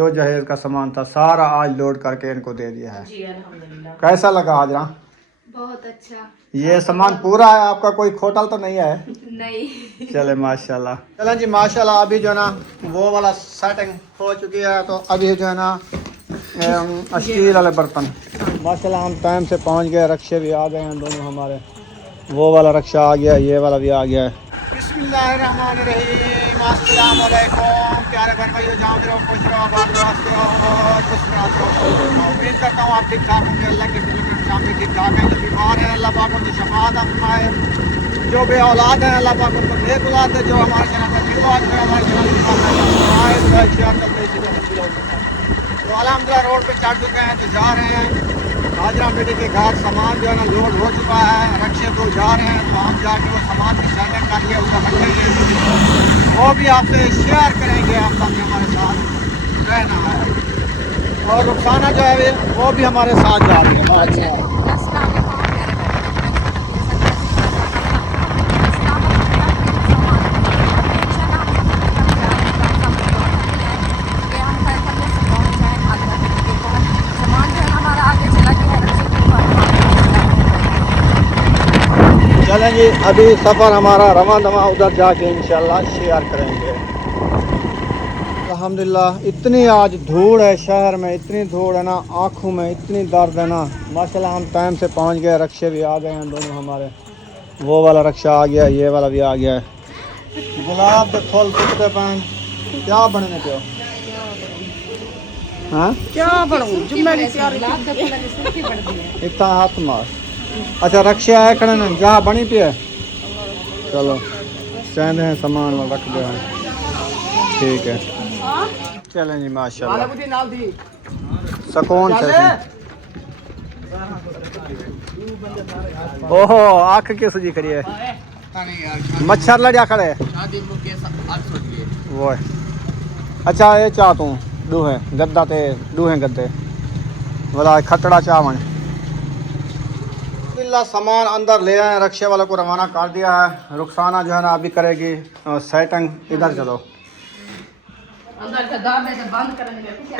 जो जहेज का सामान था सारा आज लोड करके इनको दे दिया है। जी अल्हम्दुलिल्लाह। कैसा लगा हाजरा? बहुत अच्छा। ये सामान पूरा है आपका, कोई खोटल तो नहीं है? नहीं। चले माशाल्लाह। चलें जी माशाल्लाह। अभी जो है ना वो वाला सेटिंग हो चुकी है, तो अभी जो है ना स्टील वाले बर्तन माशाल्लाह हम टाइम से पहुंच गए। रक्शे भी आ गए हैं दोनों हमारे, वो वाला रक्शा आ गया, ये वाला भी आ गया है। बिस्मिल्लाहिर्रहमानिर्रहीम। अस्सलाम वालेकुम प्यारे बहन भाइयों, जाओ रहो खुश रहो आबाद रहो और खुश रहो। उम्मीद करता हूँ आप ठीक ठाक होंगे। अल्लाह के फजल से हम भी ठीक ठाक हैं। जो बीमार हैं अल्लाह पाक उनकी शफाअत फरमाए, जो बे औलाद हैं अल्लाह पाक उनको नेक औलाद दे, जो हमारे जनाब का निर्वाज है हमारे जनाब तो अल्हम्दुलिल्लाह रोड पे चढ़ चुके हैं, तो जा रहे हैं हाजरा बेटे के घर। सामान जो है ना लोड हो चुका है, रक्शे को जा रहे हैं, तो हम जाके वो सामान की सेटिंग करके उसका रखेंगे, वो भी आपसे शेयर करेंगे। आप ताकि हमारे साथ रहना है। और रुखसाना जो है वो भी हमारे साथ जा रही है। चलें जी, अभी सफ़र हमारा रवा दवा उधर जाके इंशाल्लाह शेयर करेंगे। अल्हम्दुलिल्लाह इतनी आज धूड़ है शहर में, इतनी धूड़ है ना, आँखों में इतनी दर्द है ना। माशाल्लाह हम टाइम से पहुंच गए। रक्शे भी आ गए हैं दोनों हमारे, वो वाला रक्शा आ गया, ये वाला भी आ गया है। गुलाब के फूल कुत्ते पान क्या बनने पे हो? हाँ क्या बनूं इतना हाथ मार। अच्छा रक्शे आए खड़े ना जहाँ बनी पे है। चलो चैन है सामान वो रख दे, ठीक है। चलें जी माशाल्लाह सुकून से। ओहो आँख की सूजी करी है, मच्छर लड़िया खड़े वो है। अच्छा ये चाह तू दूहे गद्दा ते दूहे गद्दे वाला खतड़ा चावन सामान अंदर ले आए, रक्शे वाले को रवाना कर दिया है। रुखसाना जो है ना अभी करेगी सेटिंग। इधर चलो,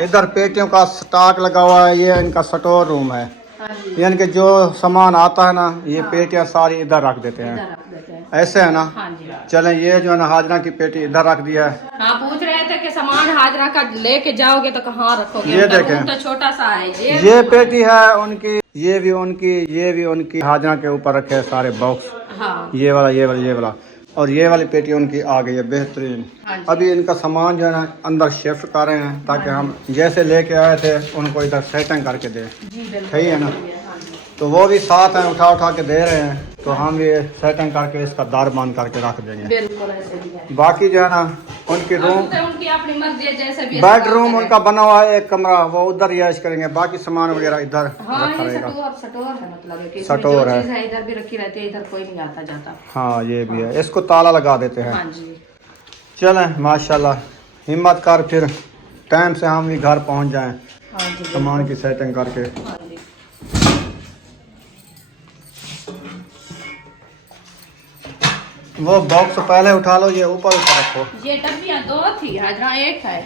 इधर पेटियों का स्टॉक लगा हुआ है, ये इनका स्टोर रूम है। यानी कि जो सामान आता है ना ये पेटियां सारी इधर रख देते हैं, ऐसे है ना। चलें ये जो है ना हाजरा की पेटी इधर रख दिया है। हाँ पूछ रहे थे कि सामान हाजरा का लेके जाओगे तो कहाँ रखोगे? ये देखें तो छोटा सा है ये पेटी है उनकी, ये भी उनकी, ये भी उनकी। हाजरा के ऊपर रखे हैं सारे बॉक्स। हाँ। ये वाला ये वाला ये वाला और ये वाली पेटी उनकी आ गई है बेहतरीन। अभी इनका सामान जो है ना अंदर शिफ्ट कर रहे हैं ताकि हम जैसे लेके आए थे उनको इधर सेटिंग करके दें, सही है ना। तो वो भी साथ हैं, उठा उठा के दे रहे हैं, तो हम भी सेटिंग करके इसका दार बंद करके रख देंगे। बाकी जो है ना उनकी रूम उनकी अपनी मर्जी है, जैसे भी बेडरूम उनका बना हुआ है एक कमरा, वो उधर रिहाइश करेंगे। बाकी सामान वगैरह इधर रखा रहेगा। स्टोर है, मतलब कि स्टोर जो चीज़ है इधर भी रखी रहती है, इधर कोई नहीं आता जाता। हाँ ये भी है, इसको ताला लगा देते हैं। हाँ जी। चलें माशाल्लाह हिम्मत कर, फिर टाइम से हम भी घर पहुंच जाएं सामान की सेटिंग करके। वो बॉक्स पहले उठा लो, ये ऊपर ऊपर रखो। ये डब्बियाँ दो थी, हाजरा एक है।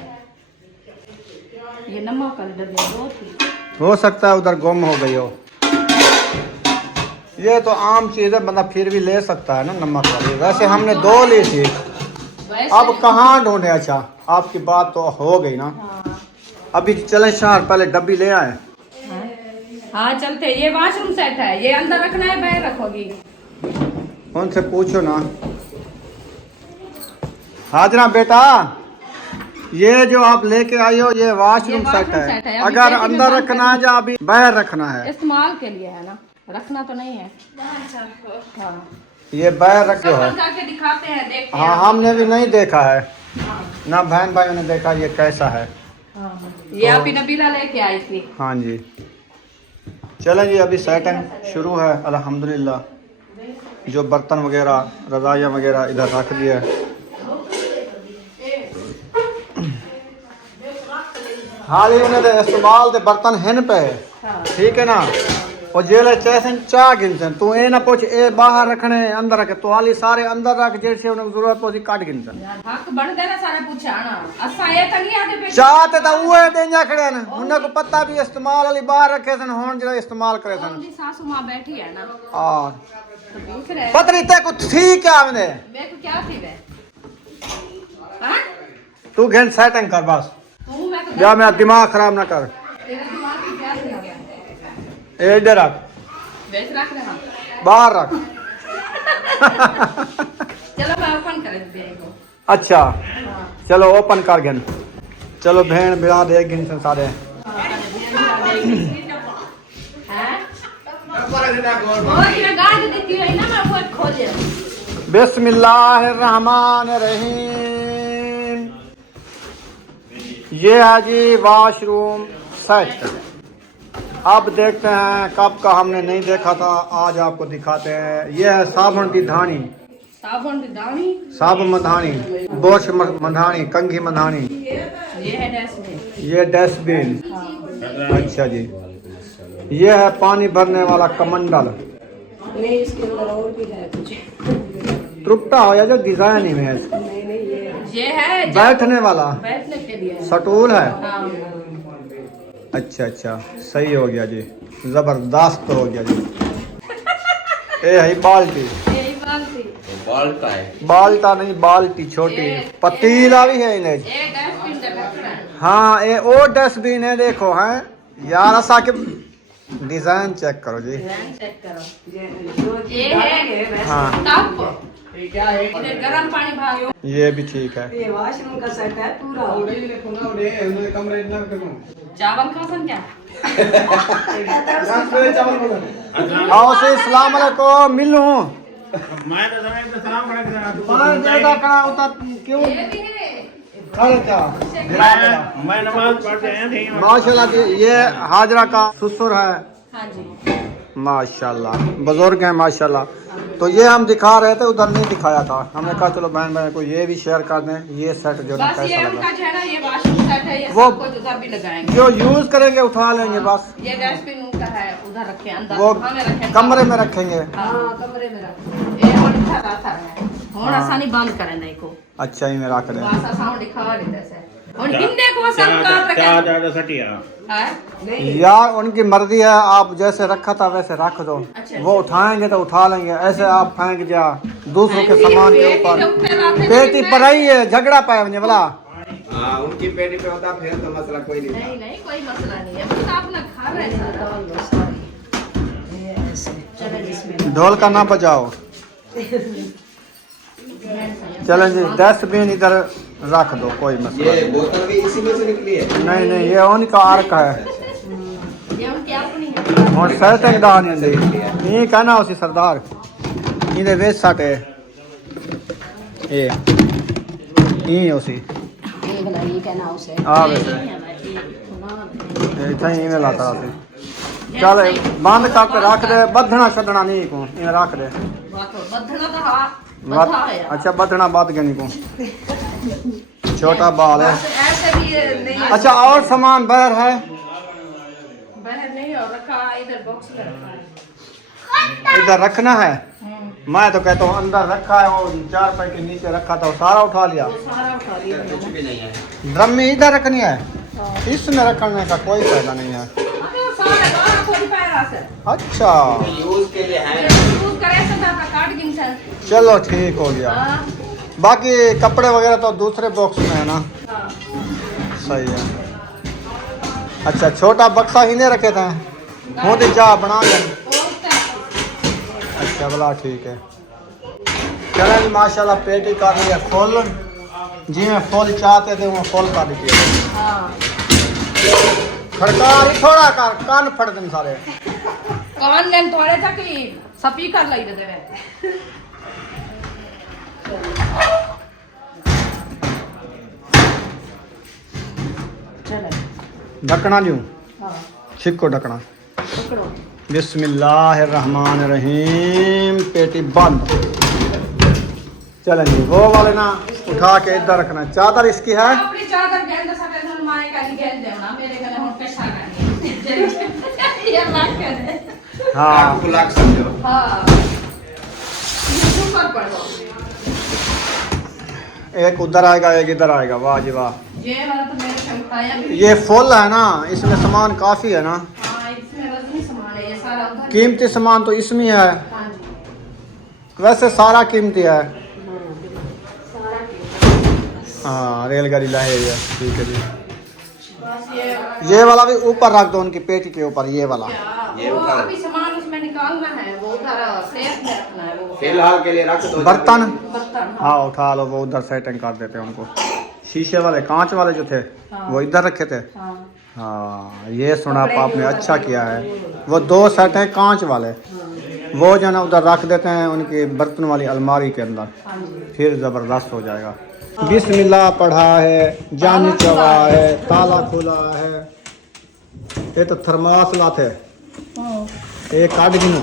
ये नमक वाली डब्बियाँ दो थी। हो सकता है उधर गुम हो गई हो। ये तो आम चीज़ है, बंदा फिर भी ले सकता है ना नमक वाली। वैसे हमने दो ली थी, अब कहाँ ढूंढे। अच्छा आपकी बात तो हो गई ना। अभी चलें शहर, पहले डब्बी ले आए। हाँ चलते। ये वॉशरूम सेट है, ये अंदर रखना है, बाहर रखोगी? उनसे पूछो ना। हाजरा बेटा ये जो आप लेके आई हो ये वॉशरूम सेट है, अगर अंदर रखना है या अभी बाहर रखना है? इस्तेमाल के लिए है ना, रखना तो नहीं है। हाँ। ये बाहर रखो है। जाके दिखाते हैं, देखते हैं। हाँ हमने भी नहीं देखा है ना, बहन भाइयों ने देखा ये कैसा है। ये आप नबीला लेके आई थी। हाँ जी चलें जी, अभी सेटिंग शुरू है अल्हम्दुलिल्लाह। जो बर्तन वगैरह रज़ाइयाँ वगैरह इधर रख दिया है। हाल ही उन्हें इस्तेमाल के बर्तन हिन पे, ठीक है ना। और जेले चैसन चा गिनसन तू ए ना पूछ ए बाहर रखने अंदर रखे तो आली सारे अंदर रख जैसे उन्हें जरूरत पहुंची काट गिनसन हक बनदे ना सारे पुछाना असा ये त नहीं आते पे चाहते तो उहे देंजा खड़े न उन्हें को पता भी इस्तेमाल वाली बाहर रखे सन होन जरा इस्तेमाल करे सन उनकी सासू मां बैठी है ना और तो पूछ रहे पता नहीं ते कुछ थी क्या मैंने मैं को क्या थी वे हां तू घेन सेटिंग कर बस तू मैं तो जा मेरा दिमाग खराब ना कर तेरा दिमाग की क्या थी ए इधर रख बेच रख रहा बाहर रख चलो मैं ओपन कर दे को अच्छा हां चलो ओपन कर घेन चलो भेड़ बिड़ा दे गिन सन सारे हैं और ये गाज देती है ना मैं वो खोजे बिस्मिल्लाहिर्रहमानिर्रहीम ये है जी वॉशरूम सेट अब देखते हैं कब का हमने नहीं देखा था आज आपको दिखाते हैं ये है साबुन की धानी साबुन की दानी साबुन मधानी बोश मधानी कंघी मधानी ये है डस्टबिन ये डस्टबिन अच्छा जी ये है पानी भरने वाला कमंडल नहीं इसके अंदर और भी है कुछ त्रुपटा हो या जो डिजाइन ही में है इसका। ये है बैठने वाला बैठने के लिए सटूल है हाँ अच्छा अच्छा सही हो गया जी जबरदस्त हो गया जी ए है बाल्टी यही बात थी बाल्टा नहीं बाल्टी छोटी पतीला भी है इन्हें ये डस्टबिन का ढक्कन है हाँ ये और डस्टबिन है देखो हैं यार ऐसा के डिजाइन चेक करो जी ध्यान चेक करो ये है हाँ टप इधर गर्म पानी भागो ये भी ठीक है ये वॉशरूम का सेट है पूरा चावल खासन क्या आओ से सलाम अलैकुम मिलूं मैं तो समय तो सलाम करा क्यों ये भी है खड़े क्या मैं नमाज पढ़ते हैं थे माशाल्लाह जी ये हाजरा का ससुर है हाँ जी माशाल्लाह बुजुर्ग हैं माशाल्लाह तो ये हम दिखा रहे थे उधर नहीं दिखाया था हमने कहा चलो बहन बहन को ये भी शेयर कर दें ये सेट जो ना बस ये कैसा उनका लगा जो है ना ये वॉशरूम सेट है ये वो- सबको उधर भी लगाएंगे जो यूज करेंगे उठा लेंगे बस ये डस्टबिन उनका है उधर रखे अंदर वो हमें रखे कमरे में रखेंगे हाँ कमरे में रखे ये और इधर आता है और आसानी बंद करें नहीं को अच्छा ही में रख दें वासा साउंड दिखा रही जैसे और किन्ने को सरकार रखे ज्यादा सटिया है यार उनकी मर्जी है आप जैसे रखा था वैसे रख दो अच्छा। वो उठाएंगे तो उठा लेंगे ऐसे आप फेंक दिया दूसरों के सामान के ऊपर पेटी पर ही है झगड़ा पाया मुझे बोला हाँ उनकी पेटी पे होता फिर तो मसला कोई नहीं था। नहीं नहीं कोई मसला नहीं है बस आप ना खा रहे हैं चलो जिसमें ढोल का ना बजाओ चलें जी डस्टबिन इधर रख दो कोई मसला ये बोतल भी इसी में से निकली है। नहीं नहीं ये उनका आर्क है ये उनकी अपनी है और सेटिंग दान ये कहना उसी सरदार इधर वेच साटे ये उसी ये वाला ये कहना उसे आ वैसे इतना ही में लाता रहा चल बंद करके रख दे बधना छड़ना नहीं को ये रख दे बद्धना तो हाँ बद्धा है यार। अच्छा बधना बात गनी को छोटा बाल है बस ऐसे भी ये नहीं है अच्छा और सामान बाहर है बाहर नहीं और रखा इधर बॉक्स में रखा है इधर रखना है मैं तो कहता हूँ अंदर रखा है वो 4 पैर के नीचे रखा था वो सारा उठा लिया वो सारा उठा लिया कुछ भी नहीं है। ड्रम में इधर रखनी है इसमें रखने का कोई फायदा नहीं है अबे वो सारा बाहर थोड़ी पैरा से अच्छा यूज के लिए है। यूज करे से था काट गिन से चलो ठीक हो गया हाँ बाकी कपड़े वगैरह तो दूसरे बॉक्स में है ना हाँ सही है अच्छा छोटा बक्सा ही नहीं रखे थे खुद ही चाह बना लें अच्छा भला ठीक है चलें जी माशाल्लाह पेटी कर लिया खोल जी में फुल चाहते थे वो फुल कर दीजिए हाँ खड़का ही थोड़ा कर कान फट दें सारे कौन लेन तोड़े था कि सपी कर लाई दे चलो ढकना यूँ हाँ छिको ढकना पकड़ो बिस्मिल्लाहिर्रहमानिर्रहीम पेटी बंद चलें जी वो वाले ना उठा के इधर रखना चादर इसकी है अपनी चादर गेंद सके धन माए का नहीं गेंद देना मेरे गले हम पेशा करनी ये लाख करे हाँ। लाख को लाख समझो। हाँ ये सुपर पड़ो। एक उधर आएगा एक इधर आएगा, वाह जी वाह। ये वाला तो मैंने खरीदाया भी। ये फुल है ना, इसमें सामान काफी है ना। हाँ इसमें वजनी सामान है ये सारा उधर। कीमती सामान तो इसमें है, हाँ जी वैसे सारा कीमती है। सारा हाँ रेलगाड़ी ला है ये, ठीक है जी। बस ये वाला भी ऊपर रख दो उनकी पेटी के ऊपर, ये वाला। ये वो ऊपर। अभी सामान उसमें निकालना है, वो उधर सेफ में रखना है वो। फिलहाल के लिए रख दो। बर्तन बर्तन हाँ उठा लो, वो उधर सेटिंग कर देते हैं उनको। शीशे वाले कांच वाले जो थे हाँ। वो इधर रखे थे। हाँ हाँ ये सुना कपड़े आपने के अच्छा ऊपर किया है। वो 2 सेट हैं कांच वाले, वो जो है ना उधर रख देते हैं उनकी बर्तन वाली अलमारी के अंदर, हाँ जी। फिर ज़बरदस्त हो जाएगा। बिस्मिल्लाह पढ़ा है, जान चवा है, ताला खुला है। ये तो थर्मास लाते ये काट गिनो।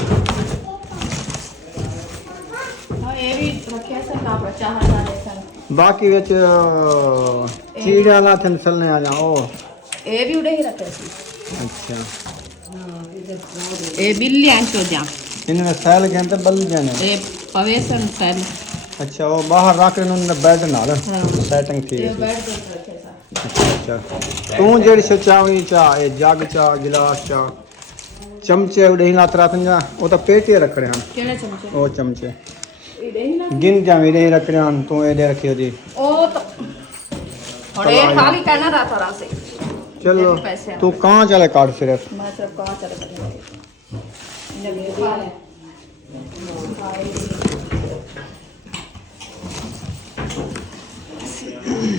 हाँ ये भी रखे से ना बचा है बाकी विच चीड़िया लाते चलने आ जाओ। ये भी उड़े ही रखे सी। अच्छा ये बिल्ली आंचो जा इनमें सैल गए तो बल जाने। ये पवेसन सैल। अच्छा वो बाहर रख रहे उन्होंने बेड नाल सेटिंग थी। ये बैठ के रखे सा। अच्छा तू जेड़ी से चावनी चा, ये जग चा, गिलास चा, चमचे उड़े ही लात रात जा, वो तो पेटी रख रहे हैं। केड़े चमचे वो चमचे इड़े ही ना गिन जा इड़े ही रख रहे हैं, तू एडे रखियो जी। ओ तो और ये खाली करना रहा था से। चलो पैसे तू कहाँ चले काट सिर्फ। मैं सब कहां चले गए।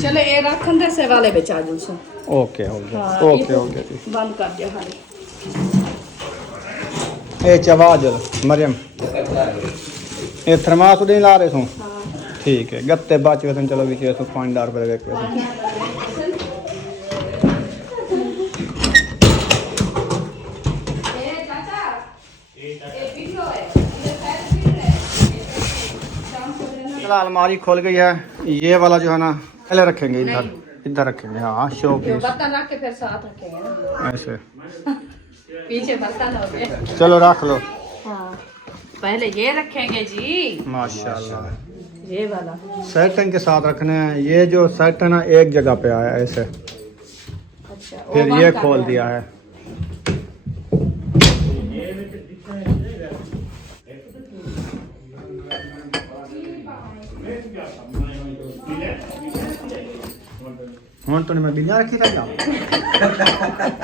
चले ये रखन दे से वाले बेचा दूं से। ओके हो गया, हाँ, ओके ये हो गया जी। बंद कर दिया खाली। ए चवाजल मरियम ये थर्मास उड़े ला रहे सो। ठीक है गत्ते बाच वेतन चलो भी तो 5 रुपए लगे पैसे। चला अलमारी खोल गई है। ये वाला जो है ना पहले रखेंगे इधर, इधर रखेंगे। हाँ शो जो पीस बर्तन रख के फिर साथ रखेंगे ना। ऐसे। पीछे बर्तन हो गए। चलो रख लो। हाँ पहले ये रखेंगे जी, माशाल्लाह ये वाला। सेटिंग के साथ रखने हैं। ये जो सेट है ना एक जगह पे आया ऐसे, अच्छा वो फिर बंद ये कर खोल दो। दिया है। हूँ तो मैं बिल्लियाँ रखी था क्या?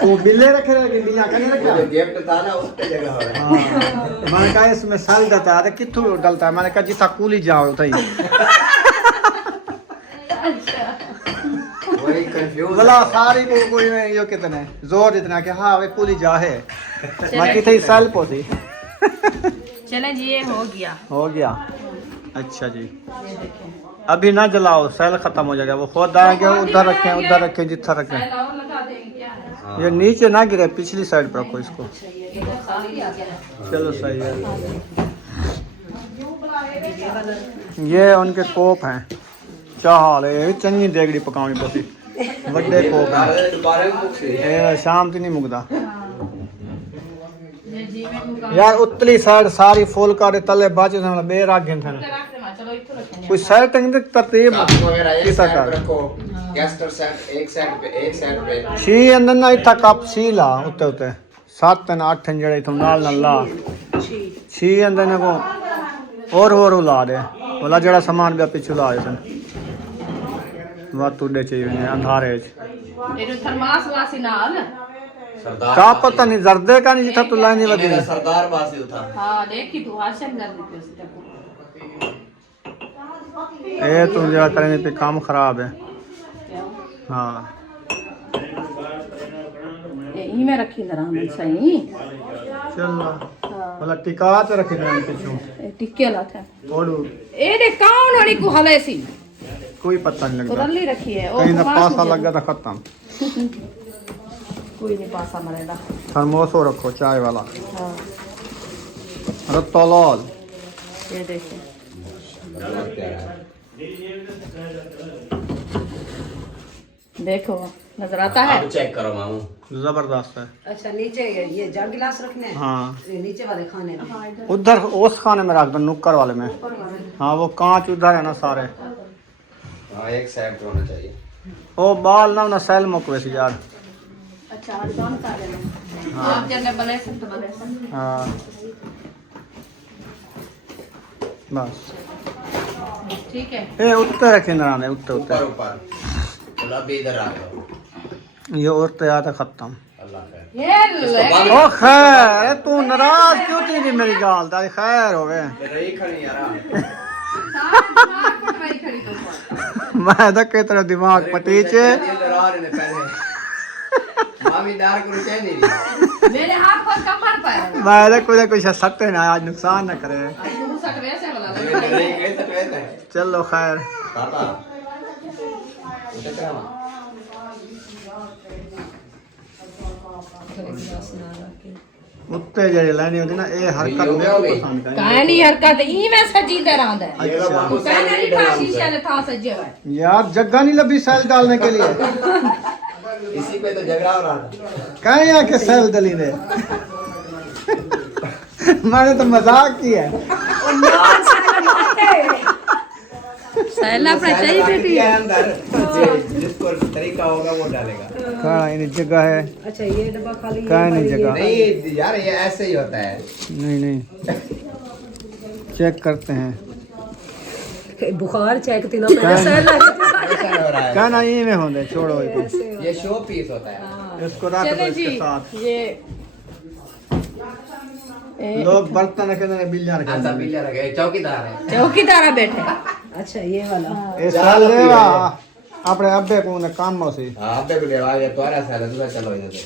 वो बिल्ले रखे रहे बिल्लियाँ का नहीं रखा। जो गिफ्ट था ना उस पे जगह हो रहा है। हाँ मैंने कहा इसमें साल डलता है, कितों डलता है? मैंने कहा जितना कूली जाओ उतना ही। वही कंफ्यूज बोला सारी को कोई में यो कितने जोर इतना कि हाँ भाई कूली जा है। मैं कितने साल पोसी। चले जी ये हो गया। हो गया अच्छा जी। अभी ना जलाओ सेल खत्म हो जाएगा। वो खुद आएंगे उधर रखें जितना रखें। पहले और लगा देंगे क्या है? ये नीचे ना गिरे, पिछली साइड पर रखो इसको। ये तो सारी आ गया। चलो सही है। ये उनके कोप हैं। चाल है चंगी देगड़ी पकानी पौती, बड़े कोप हैं। दोबारा भी बुक से ये शाम तो नहीं मुकदा ये जी में मुका यार। उतली साइड सारी फुल कर तले बाचे बे रख गए थे। रख देना। चलो इधर रखेंगे। कोई सेटिंग दी तरतीब काप वगैरह एक किसा साइड पे कर रखो, कैस्टर सेट एक साइड पे शी अंदर ना इतना कप सी ला उते उते 7 न 8 जड़े तुम नाल ला शी अंदर ने को और ला दे। बोला जड़ा सामान भी पिछू ला दे वातु दे चाहिए अंधारे ये जो थर्मास वासी नाल सरदार का पता नहीं जर्दे का नहीं जिथा तू लाइन ये वधी। मेरा सरदार बासी था। हाँ देखी तू आशन कर दी थी उसने। ए तुम जरा करने पे काम खराब है। हाँ यही में रखी जरा हम सही। चल बोला टिका तो रखे थे पिछू टिक्के ला था। ओडू ए दे कौन वाली को हले सी कोई पता नहीं तो लगता। रली रखी है। कहीं ना पासा लग गया था खत्म। कोई नहीं पासा मरेगा। थर्मोसो रखो चाय वाला। हाँ रत्तौलाल ये देखिए देखो नजर आता है। अब चेक करो मामू। जबरदस्त है। अच्छा नीचे ये जार गिलास रखने हैं। हाँ ये नीचे वाले खाने में। उधर उस खाने में रख दो, नुक्कर वाले में। हाँ वो कांच उधर है ना सारे। हाँ एक साइड होना चाहिए। ओ बाल ना सेल मुकवे सी यार। अच्छा आज कौन सा लेना? आप जने बले सब तो बले सब। हाँ बस ठीक है। ए उत्तर रखे नाम है, उत्तर ऊपर उत्तर ऊपर गुलाब भी इधर आ गया। ये और तो याद है खत्म। अल्लाह खैर। ये ले ओ खैर तू नाराज क्यों थी जी मेरी गाल दा? खैर हो गए रही खड़ी यार। मैं तो कई तरह दिमाग पटीचे इधर आ रहे ने पहले। मामी दार को रुके नहीं। मेरे हाथ पर कमर पर। मैं तो कुछ सट्टे ना आज नुकसान ना करे। तू सट वैसे वाला नहीं कैसे कहते हैं चलो खैर पापा। उठे तेरा उत्ते जड़े लाने होते ना ए हरकत ये मेरे हो को गई। पसंद है। कहानी हरकत ई में सजी तरह दा है। ये लो मामू कहने नहीं था शीशे ने था सजे हुए। यार जगह नहीं लगी सेल डालने के लिए। इसी पे तो झगड़ा हो रहा था। कहे यहाँ के सेल दली ने। मैंने तो मजाक किया है। सैला पर चाहिए बेटी। अंदर जिसको तरीका होगा वो डालेगा। कहाँ इन्हें जगह है? अच्छा ये डब्बा खाली। कहाँ नहीं जगह? नहीं यार ये ऐसे ही होता है। नहीं नहीं चेक करते हैं। बुखार चेक थी ना पहले सैला। ऐसा हो रहा है। कहना ये में होंगे छोड़ो इसको। ये शो पीस होता है। इसको रख दो चले इसके जी साथ। ये लोग बर्तन रखे ना बिल्लियां अच्छा रखे। बिल्ला रखे चौकीदार है। चौकीदार बैठे। अच्छा ये वाला। ये साल लेवा अपने अब्बे को ने काम में से। हां अबे बिल्ला आ गया तुम्हारा साल है दूसरा चलो इधर से।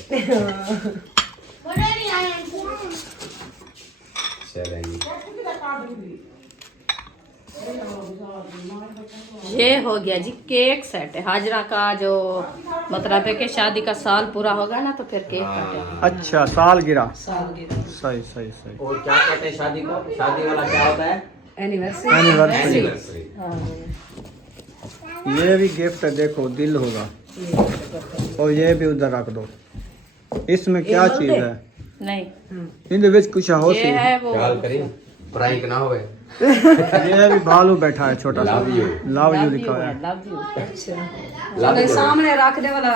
चलेंगे। ये हो गया जी केक सेट। हाजरा का जो मतलब है कि शादी का साल पूरा होगा ना तो फिर केक काटेंगे। अच्छा साल गिरा। सालगिरह। सही सही सही। और क्या कहते हैं शादी को? शादी वाला क्या होता है? एनिवर्सरी। एनिवर्सरी। एनिवर्सरी। ये भी गिफ्ट है देखो दिल होगा। और ये भी उधर रख दो। इसमें क्या चीज है? नहीं इनके बीच कुछ हो ये सी। है वो ख्याल करिए प्रैंक ना होवे। ये भी भालू बैठा है छोटा सा। Love you. लव यू लिखा है। Love you. अच्छा लव यू सामने रखने वाला।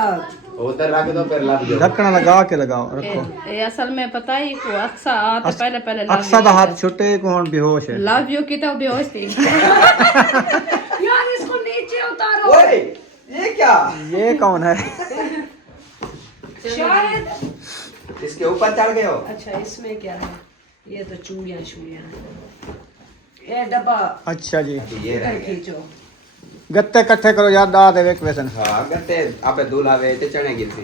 उधर रख दो फिर लव यू। ढक्कन लगा के लगाओ रखो। ये असल में पता ही को अक्सा आते पहले पहले अक्सर हाथ छुट्टे कौन बेहोश है। लव यू की तो बेहोश थी। यार इसको नीचे उतारो। ओए ये क्या? ये कौन है? शायद। इसके ऊपर चढ़ गए हो? अच्छा इसमें क्या है? ये तो चूड़ियां चूड़ियां। ये डब्बा अच्छा जी ये इधर रह गए। खींचो। गत्ते इकट्ठे करो यार दा देवे एक वैसन। हाँ गत्ते आपे दूल्हा वे ते चने गिनसी।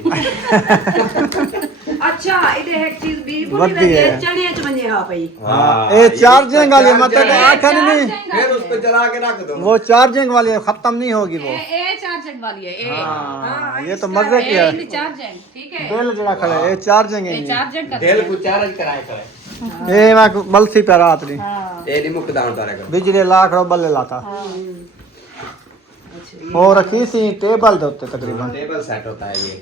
अच्छा इधर एक चीज भी वधी बोली है। चने च बने हा पई। हाँ ए चार्जिंग वाली मतलब आखिर नहीं। फिर उसको जला के रख दो। वो चार्जिंग वाली है, खत्म नहीं होगी वो। ए चार्जिंग वाली है ए हाँ ये तो मजे की है। ए चार्जिंग ठीक है। बेल जड़ा खड़े ये चार्जिंग है ए ये। चार्जिंग का डेल को चार्ज कराए करे। ये मैं बलसी पे रात नहीं हाँ ए नहीं मुक्त दान तारे को। बिजली लाख रो बल्ले लाता। और रखी सी टेबल दे उत्ते तकरीबन। टेबल सेट होता है ये।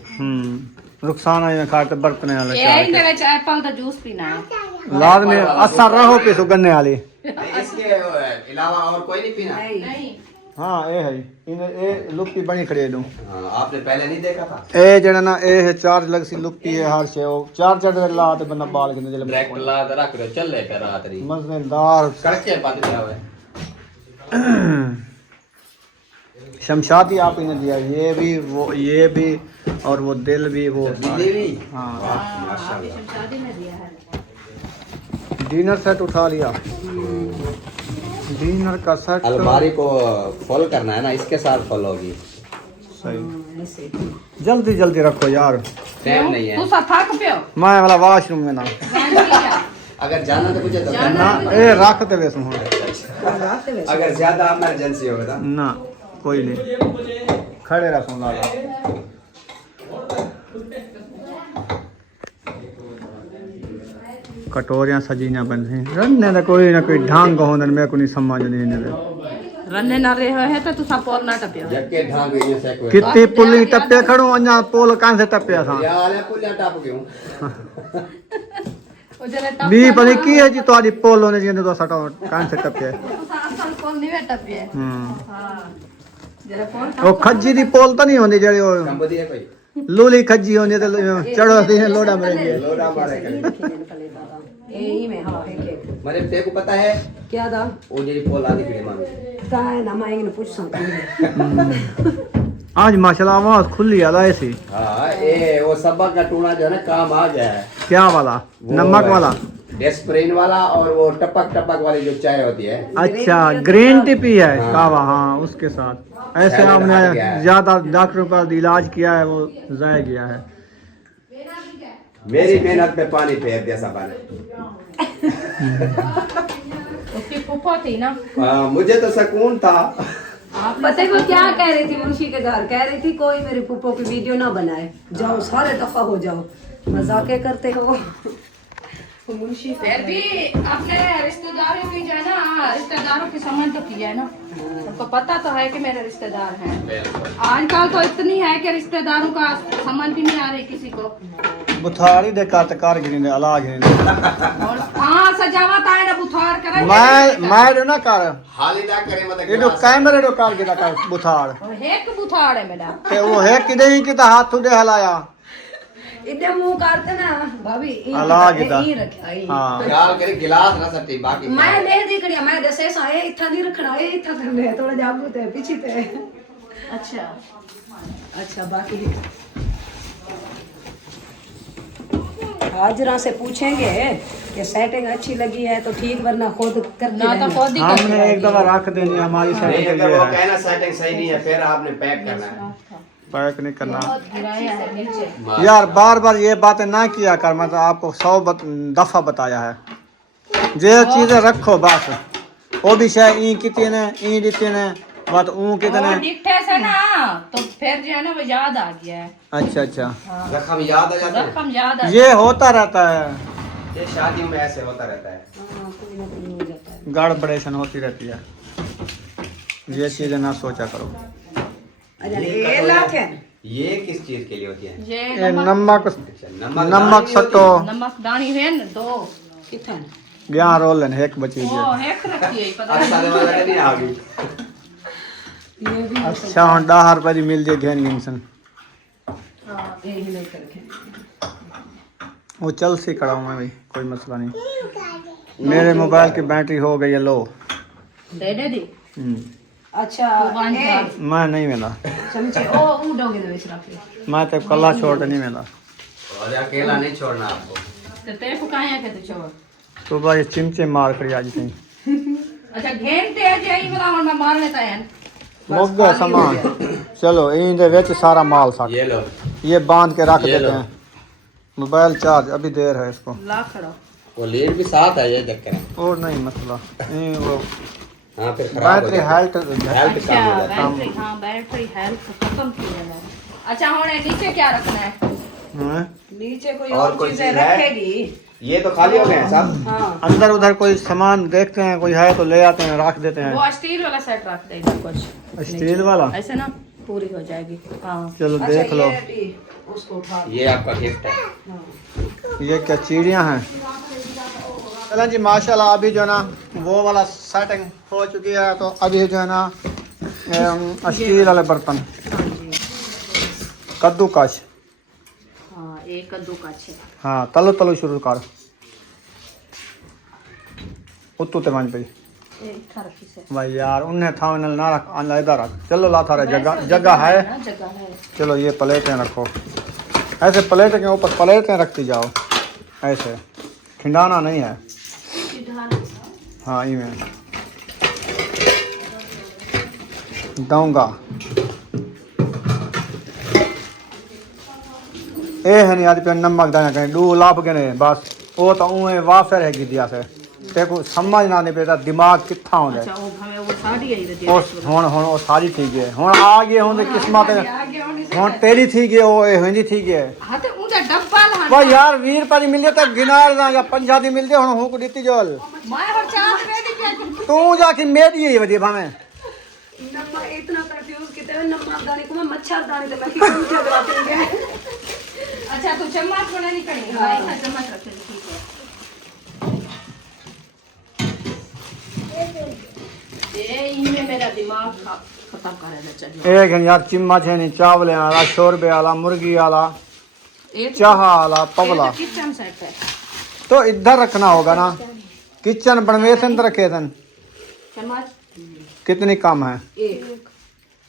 रुखसाना ये खा के बरतने वाले ये चार इनके विच एप्पल दा जूस पीना है। लाद में असर रहो पे सुगन्ने वाली। इसके अलावा और कोई नहीं पीना? नहीं हाँ ए है इन्हें ए लुप्पी बनी खड़ी दूं। हाँ आपने पहले नहीं देखा था? ए जड़ा ना ए है चार्ज लग सी लुप्पी है हर से वो चार्जर दे ला ते बंदा बाल के जले डायरेक्ट ला के रख दो चल ले पे रात री। मजेदार कड़के बंद किया हुआ है। शमशादी आप इन्हें दिया ये भी वो ये भी और वो दिल भी वो देवी। हाँ माशाल्लाह। शादी में दिया है। डिनर सेट उठा लिया। डिनर का सेट अलमारी को फुल करना है ना इसके साथ फुल होगी। सही जल्दी जल्दी रखो यार। टाइम नहीं है। तू सा थक पियो। मैं वाला वॉशरूम में ना अगर जाना तो मुझे तो ना ए रख दे वैसे अगर ज्यादा इमरजेंसी होगा तो ना कोई नहीं खड़े रखो लाला। कटोरियां सजीना बन रही रन्ने दा कोई ना कोई ढंग होंदन मेरे को नहीं समझ नहीं ने रन्ने ना रहे है तो तुसा पोल ना टपियो जके ढांग ये से कोई कितनी पुली टप्पे खड़ो अञा पोल कान से टप्पे असां यार पुलिया टप क्यों ओ जरे टप बी पनी की है जी तुम्हारी पोल होने जिंदे तो सटो कान से टप्पे तुसा असल पोल नहीं वे टपिए हां जरे पोल वो खज्जी दी पोल तो नहीं होनी जेड़ी वो कंबदी है कोई लूली खज्जी होनी तो चढ़ो सी लोड़ा मरेंगे लोड़ा मारे यही में हाँ एक मरे ते को पता है क्या था वो जेरी पोल आदि के मांग काय ना मैं पूछ सकती आज माशाल्लाह आवाज खुली आला ऐसी हां ये वो सबक का टूना जो है ना काम आ गया है क्या वाला नमक वाला डेस्प्रेन वाला और वो टपक टपक वाली जो चाय होती है अच्छा ग्रीन टी पी है कावा हाँ उसके साथ ऐसे हमने ज्यादा डॉक्टर पर इलाज किया है वो जाया गया है मेरी मेहनत पे पानी फेर दिया सब ने उसकी फूफा थी ना मुझे तो सुकून था पता को क्या कह रही थी मुंशी के घर कह रही थी कोई मेरे पुप्पो की वीडियो ना बनाए जाओ सारे दफा हो जाओ मजाके करते हो मुंशी फिर भी अपने रिश्तेदारों की जो है ना रिश्तेदारों के संबंध तो किया है ना उनको पता तो है कि मेरे रिश्तेदार हैं आजकल तो इतनी है कि रिश्तेदारों का संबंध ही नहीं आ रही किसी को बुथारी दे कार गिरी ने अला गिरी और हाँ सजावट आए ना बुखार करे मैं जो ना कर हाली ना करे मतलब ये जो कैमरे जो कार गिरा कर बुथार एक बुखार है मेरा ते वो है किदे ही कि हाथ उडे हलाया इतने मुंह करते ना भाभी अलग इदा ही रखा ही हां गाल करे गिलास ना सटी बाकी मैं ले दी कड़िया मैं दसे साए इथा नहीं रखना है इथा करने थोड़ा जागू ते पीछे ते अच्छा अच्छा बाकी हाजरा से पूछेंगे कि सेटिंग अच्छी लगी है तो ठीक वरना खुद करते ना तो खुद ही हमने एक दफा रख देनी हमारी साइड नहीं के अगर लिए वो है कहना सेटिंग सही नहीं है फिर आपने पैक करना है पैक नहीं करना गिराया है नीचे यार बार बार ये बातें ना किया कर मैं तो आपको 100 दफा बताया है जे चीजें रखो बस वो भी शायद ई कितने ई दितने बात ऊ कितने और डिक्टे से ना तो फिर जो है ना वो याद आ गया है अच्छा अच्छा रकम याद आ जाता है रकम याद आ ये होता रहता है ये शादियों में ऐसे होता रहता है गड़बड़ेशन होती रहती है ये चीजें ना सोचा करो ये लाख है ये किस चीज के लिए होती है ये ये नमक नमक नमक सट्टो नमक दानी है ना दो कितना यहाँ रोल है एक बची वो है एक रखी है पता अच्छा वाला नहीं आ गई ये भी अच्छा हम 10 रुपए की मिल जाए घेन गिनसन यही नहीं करके वो चल सी कड़ा हूँ मैं भी कोई मसला नहीं मेरे मोबाइल की बैटरी हो गई है लो दे दे दी अच्छा मैं नहीं मिला चमचे ओ उडोगे तो इस रखे मैं तो कला छोड़ नहीं मिला और अकेला नहीं छोड़ना आपको तो ते फुकाया के तो छोड़ तो भाई चिमचे मार कर आज कहीं अच्छा घेन ते जाई बना मैं मार लेता है मुक गया सामान चलो इन दे विच सारा माल सा ये लो ये बांध के रख ये देते लो। हैं मोबाइल चार्ज अभी देर है इसको ला खड़ो वो लीड भी साथ है ये चक्कर है और नहीं मसला ये वो हाँ फिर खराब हो बैटरी जाता है। हेल्थ हेल्थ कम हो जाता है बैटरी हाँ बैटरी हेल्थ खत्म की है अच्छा होने नीचे क्या रखना है हैं? नीचे कोई और और कोई चीजें चीज है? रखेगी ये तो खाली हो गए हैं सब हाँ अंदर उधर कोई सामान देखते हैं कोई है तो ले आते हैं रख देते हैं वो स्टील वाला सेट रख दे इधर कुछ स्टील वाला ऐसे ना पूरी हो जाएगी हाँ चलो देख लो ये भी उसको उठा ये आपका गिफ्ट है ये क्या चिड़िया हैं चलो जी माशाल्लाह अभी जो है ना वो वाला सेटिंग हो चुकी है तो अभी जो है ना स्टील वाले बर्तन कद्दूकश हाँ एक कद्दू का अच्छे हाँ तलो तलो शुरू कर उत्तू ते मान पे एक था रखी से भाई यार उन्हें था उन्हें ना रख इधर रख चलो ला थारा जगह जगह है ना जगह है चलो ये प्लेटें रखो ऐसे प्लेट के ऊपर प्लेटें रखती जाओ ऐसे खिंडाना नहीं है हाँ इवें दूंगा ए है नहीं आज पे नमक दाना कहीं दू लाभ गए बस वो तो उहे वाफर है दिया से ते को समझ ना नहीं पेता दिमाग कित्था होंदा अच्छा वो हमें वो साड़ी आई थी हुन वो सारी ठीक है हुन आ गए हुन किस्मत हुन तेरी ठीक है वो हिंदी ठीक है हाँ तो उनका डब्बा ला भाई यार 20 रुपए मिल जाता गिनार ना या 50 दी मिल जाए हुन हुक दित्ती जोल मैं और चार दे दी क्या तू जाके मेरी ही वदी भावे करे नमकदानी को मच्छरदानी तो मैं किसी जगह पे अच्छा तो चम्मच बनानी पड़ेगी। हाँ ऐसा चम्मच रख दे ठीक है। ये इनमें मेरा दिमाग खत्म कर देना चाहिए। एक है यार चम्मच है नहीं, चावल आला, शोरबे आला, मुर्गी आला, एक चाह आला, पवला। किचन सेट है। तो इधर रखना होगा ना, किचन बनवे थे अंदर रखे थे। चम्मच कितनी कम है?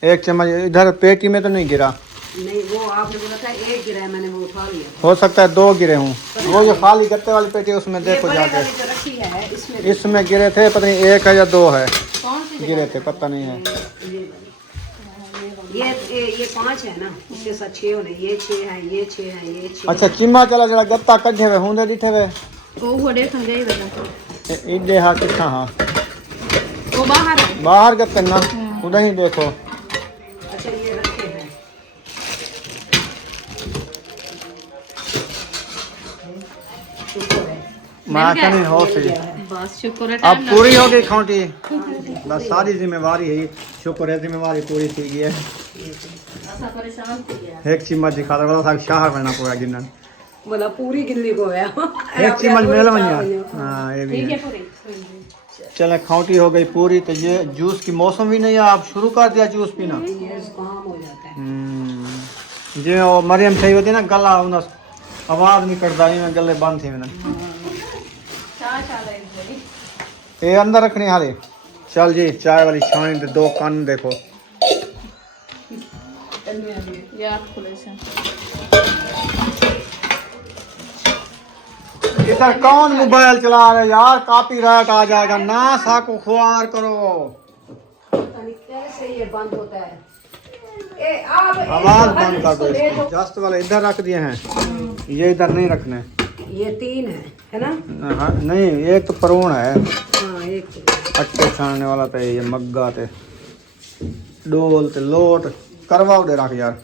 एक चम्मच इधर पेटी में तो नहीं गिरा? नहीं, वो आपने बोला था एक गिरा है, मैंने वो उठा लिया। हो सकता है 2 गिरे हूँ। वो जो खाली गत्ते वाली पेटी उसमें देखो बड़े जाके, वाली जो रखी है इसमें इसमें गिरे थे, पता नहीं 1 है या 2 है कौन सी गिरे थे, पता नहीं है। ये 5 है ना, इसके साथ 6 होने, ये 6 है, ये 6 है, ये 6। अच्छा चिम्मा चला जरा गत्ता कढ़े हुए होंगे दिखे हुए वो देखन गई वाला इडे हाँ कितना हाँ वो बाहर है। बाहर गत्ते ना उधर ही देखो। अच्छा ये रखे हैं, शुक्र है। मैं क्या नहीं हो सही। बस शुक्र है। अब पूरी हो गई खोटी, बस सारी जिम्मेवारी है, शुक्र है जिम्मेवारी पूरी थी गई है। ऐसा परेशान थी यार। एक चम्मच दिखा दो वाला शहर बनना पूरा गिनन, बोला पूरी गिल्ली को गया। एक चम्मच मेल बनिया। हाँ ये भी ठीक है। है पूरी। चले खोटी हो गई पूरी। तो ये जूस की मौसम भी नहीं है, आप शुरू कर दिया जूस पीना। ये काम हो जाता है। जे वो मरियम सही होती ना गला उन आवाज नहीं करता ही मैं गले बंद थे मैंने। चाय चाल है इसमें। ये अंदर रखनी हाले। चल जी चाय वाली छानी दे 2 कान देखो। ये आप खुले से। इधर कौन मोबाइल चला रहे यार, कॉपीराइट आ जाएगा ना। साको खुआर करो, पता नहीं कैसे ये बंद होता है। आप आवाज बंद कर दो इसकी। जस्ट वाले इधर रख दिए हैं, ये इधर नहीं रखने। ये 3 है ना? हाँ, नहीं एक तो परोण है, हाँ एक अट्टे छानने वाला तो ये मग्गा ते डोल ते लोट करवाओ दे रख यार।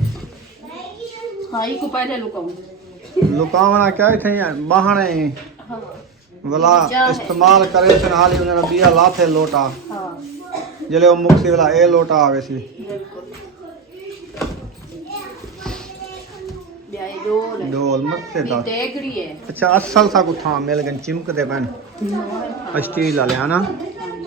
हाँ ये को पहले लुकाऊं। लुकावना क्या थे यार, बहाने हाँ वाला इस्तेमाल करे थे हाली उन्हें बिया लाथे लोटा हाँ जले वो मुक्सी वाला ए लोटा आवे सी। बिल्कुल। ये डोल है। डोल मत से था। डेगड़ी है। अच्छा असल सा को था मिल गन चिमक दे बन स्टील वाले है ना।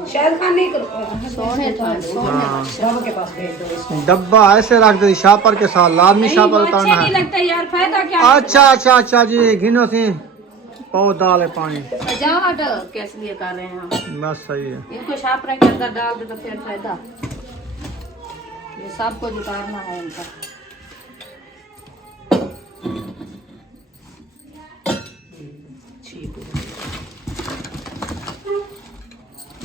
शायद खान नहीं करो, सोने था हाँ सब के पास भेज दो इसको। डब्बा ऐसे रख दे शापर के साथ, लाजमी शापर अच्छा उतारना नहीं है। लगता यार, फायदा क्या। अच्छा अच्छा अच्छा जी घिनो सी पाव दाल है पानी सजावट कैसे लिए कर रहे हैं हम। बस सही है। इनको शापरे के अंदर डाल दे तो फिर फायदा। ये सब को उतारना है इनका।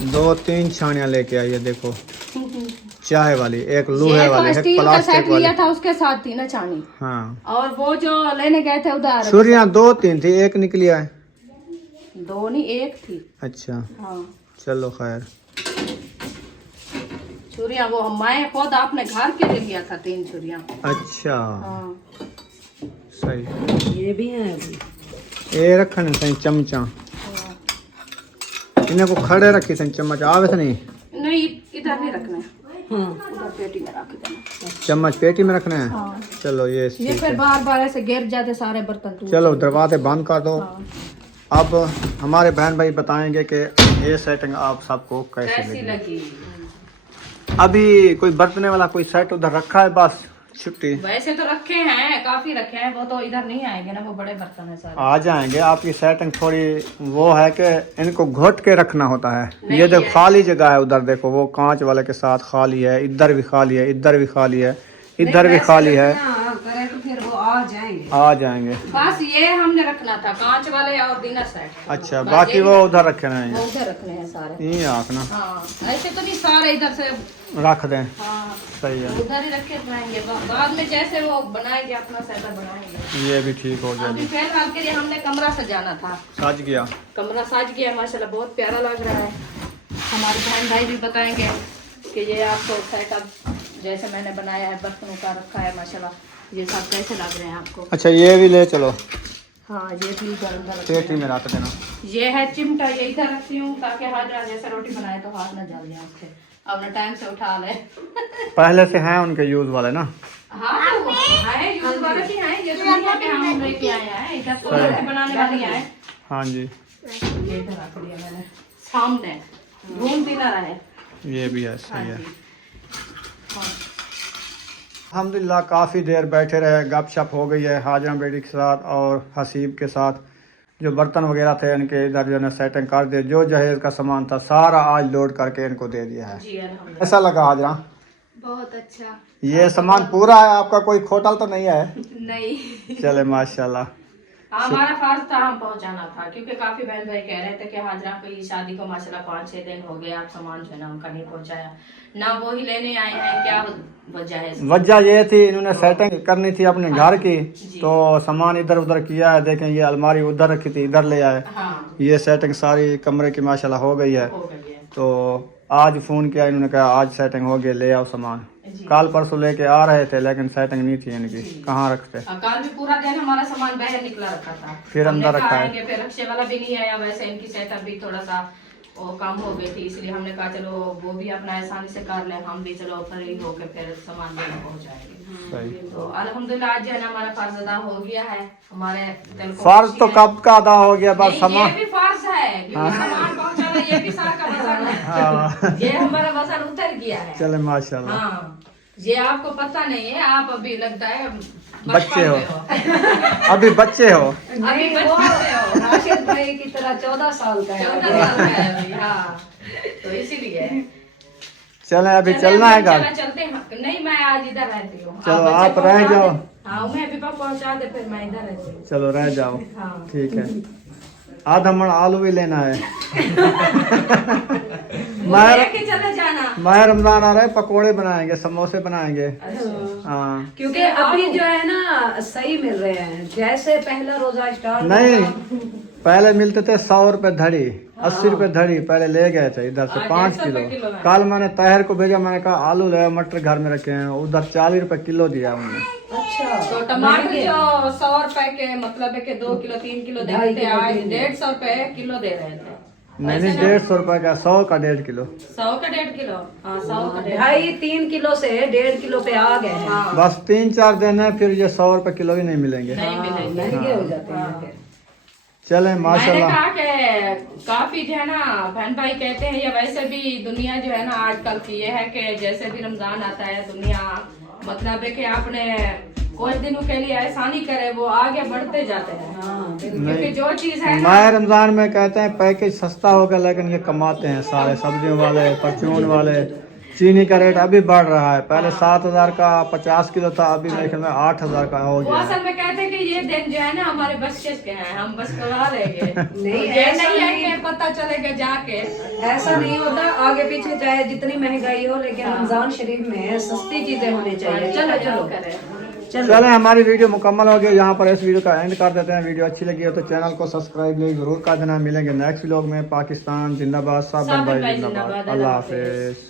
दो 3 छानियां लेके आई है देखो, चाय वाली, एक लोहे ये वाली, तो एक स्टील का प्लास्टिक सेट वाली। लिया था उसके साथ थी ना छानी। हाँ और वो जो लेने गए थे उधर छुरियां 2-3 थी, एक निकली है। 2 नहीं 1 थी। अच्छा हाँ चलो खैर। छुरियां वो मैं खुद आपने घर के लिए लिया था 3 छुरियां। अच्छा हाँ सही। ये भी है अभी। ये रखने सही चमचा, इन्हें को खड़े रखी सही चम्मच आवे से नहीं। नहीं इधर नहीं रखना है, हाँ उधर पेटी में रख देना। चम्मच पेटी में रखना है। हाँ चलो ये ये फिर बार बार ऐसे गिर जाते सारे बर्तन टूट। चलो दरवाजे बंद कर दो। हाँ। अब हमारे बहन भाई बताएंगे कि ये सेटिंग आप सबको कैसी कैसी लगी। लगी। अभी कोई बरतने वाला कोई सेट उधर रखा है, बस छुट्टी। वैसे तो रखे हैं, काफी रखे हैं, वो तो इधर नहीं आएंगे ना, वो बड़े बर्तन है सारे। आ जाएंगे। आपकी सेटिंग थोड़ी वो है कि इनको घोट के रखना होता है। नहीं ये देखो है। खाली जगह है उधर, देखो वो कांच वाले के साथ खाली है, इधर भी खाली है, इधर भी खाली है, इधर भी खाली है। हाँ करे तो फिर वो आ जाएंगे। आ जाएंगे। बस ये हमने रखना था कांच वाले और डिनर सेट। अच्छा बस बाकी यही वो उधर रखे वो नहीं, उधर रखने हैं सारे। यही रखना हाँ ऐसे तो नहीं सारे इधर से। रख दें। हाँ सही है, उधर ही रखे बनाएंगे, बाद में जैसे वो बनाएंगे अपना सेटअप बनाएंगे। ये भी ठीक हो अभी गया। फिलहाल के लिए हमने कमरा सजाना था। सज गया। कमरा सज गया माशाल्लाह, बहुत प्यारा लग रहा है। हमारे बहन भाई भी बताएंगे कि ये आपको सेटअप जैसे मैंने बनाया है, बर्तनों का रखा है माशाल्लाह, ये सब कैसे लग रहे हैं आपको। अच्छा ये भी ले चलो, हाँ ये भी इधर उधर पेटी में रख देना। ये है चिमटा, ये इधर रखती हूँ ताकि हाथ जैसे रोटी बनाए तो हाथ न जल जाए उससे। अपना टाइम से उठा ले। पहले से हैं उनके यूज वाले ना। हाँ तो है यूज वाले भी हैं, ये तो नहीं है कि हम लेके आए हैं, इधर तो रोटी बनाने वाली है। हाँ जी, ये तो रख दिया मैंने सामने, घूमती ना रहे। ये भी है, सही है। हाँ। अल्हम्दुलिल्लाह काफ़ी देर बैठे रहे, गपशप हो गई है हाजरा बेटी के साथ और हसीब के साथ। जो बर्तन वगैरह थे इनके इधर जो है सेटिंग कर दे, जो जहेज का सामान था सारा आज लोड करके इनको दे दिया है। जी अल्हम्दुलिल्लाह। ऐसा लगा हाजरा? बहुत अच्छा। ये सामान पूरा है आपका, कोई खोटल तो नहीं है? नहीं। चले माशाल्लाह। हमारा फर्ज था, हम पहुंचाना था, क्योंकि काफी बहन भाई कह रहे थे कि हाजरा की शादी को माशाल्लाह 5-6 दिन हो गए, आप सामान जो है ना उनका नहीं पहुंचाया ना, वो ही लेने आए हैं। क्या वजह है? वजह ये थी इन्होंने सेटिंग करनी थी अपने घर की, तो सामान इधर उधर किया है। देखें ये अलमारी उधर रखी थी, इधर ले आए। हाँ ये सेटिंग सारी कमरे की माशाल्लाह हो गई है। हो गई है। तो आज फ़ोन किया, इन्होंने कहा आज सेटिंग हो गई, ले आओ सामान। कल परसों लेके आ रहे थे लेकिन सेटिंग नहीं थी इनकी, कहाँ रखते। कल भी पूरा दिन हमारा सामान बाहर निकला रखा था, फिर अंदर हमने रखा कहा है। आएंगे, फिर रक्षे वाला भी नहीं आया। वैसे इनकी सेटअप भी थोड़ा सा वो कम हो गई थी, इसलिए हमने कहा चलो वो भी अपना आसानी से कर ले, हम भी चलो फ्री होके फिर सामान लेने पहुंच जाएंगे। सही। तो अल्हम्दुलिल्लाह आज जो है ना हमारा फर्ज अदा हो गया है। हमारे दिल को फर्ज खुशी तो है। कब का अदा हो गया, बस नहीं, सामान। ये भी फर्ज है, क्योंकि सामान पहुंचाना ये भी सारा का वजन है। हाँ। ये हमारा वजन उतर गया है। चले माशाल्लाह। हाँ, ये आपको पता नहीं है, आप अभी लगता है बच्चे हो। बचपन अभी बच्चे हो। में हो। अभी बचपन में हो। राशिद भाई की तरह 14 साल का है। 14 साल का है अभी। हाँ, तो इसीलिए चले अभी चले, चलना है घर। चलते हैं। नहीं, मैं आज इधर रहती हूँ। चलो, बच्चे आप पहुंचा रह जाओ। दे। हाँ, मैं अभी पहुंचा दे, फिर मैं इधर रहती हूँ। चलो रह जाओ, हाँ। ठीक है। आधा मन आलू भी लेना है। वो लेके चले जाना। माह रमजान आ रहा है, पकोड़े बनाएंगे, समोसे बनाएंगे। हाँ क्योंकि अभी जो है ना सही मिल रहे हैं, जैसे पहला रोजा स्टार्ट नहीं, पहले मिलते थे 100 रुपए धड़ी, 80 रुपए धड़ी। पहले ले गए थे इधर से 5 150 रुपए किलो। किलो है। कल मैंने ताहिर को भेजा, मैंने कहा आलू ले, मटर घर में रखे हैं, उधर 40 रुपए किलो दिया उन्होंने। अच्छा। तो टमाटर जो 100 रुपए के मतलब है कि 2 किलो 3 किलो दे रहे थे, आज 150 रुपए किलो दे रहे थे। नहीं नहीं, 150 रुपए का, 100 का 1.5 किलो। 100 का 1.5 किलो। हाँ, 100 का 1.5। 2.5-3 किलो से 1.5 किलो पे आ गए हैं। हाँ, बस 3-4 दिन है, फिर ये 100 रुपए किलो ही नहीं मिलेंगे। नहीं मिलेंगे। महंगे हो जाते हैं फिर। चले मैंने माशाल्लाह। कहा कि काफी जो है ना बहन भाई कहते हैं, या वैसे भी दुनिया जो है ना आजकल की ये है कि जैसे भी रमजान आता है दुनिया मतलब है कि आपने कुछ दिनों के लिए आसानी करे, वो आगे बढ़ते जाते हैं। क्योंकि जो चीज है ना, माह रमजान में कहते हैं पैकेज सस्ता होगा, लेकिन ये कमाते हैं सारे, सब्जियों वाले, परचून वाले। चीनी का रेट अभी बढ़ रहा है, पहले 7,000 का 50 किलो था, अभी मेरे ख्याल में 8,000 का हो वो गया है। असल में कहते हैं कि ये दिन जो है ना हमारे बस के हैं, हम बस करवा लेंगे। नहीं, ये ऐसा नहीं है नहीं। कि पता चलेगा जाके। ऐसा नहीं होता, आगे पीछे चाहे जितनी महंगाई हो, लेकिन रमजान शरीफ में सस्ती चीजें होनी चाहिए। चलो चलो चलो। चलें, हमारी वीडियो मुकम्मल हो गई, यहाँ पर इस वीडियो का एंड कर देते हैं। वीडियो अच्छी लगी हो तो चैनल को सब्सक्राइब जरूर कर देना। मिलेंगे नेक्स्ट व्लॉग में। पाकिस्तान जिंदाबाद, साबिर भाई जिंदाबाद। अल्लाह हाफिज।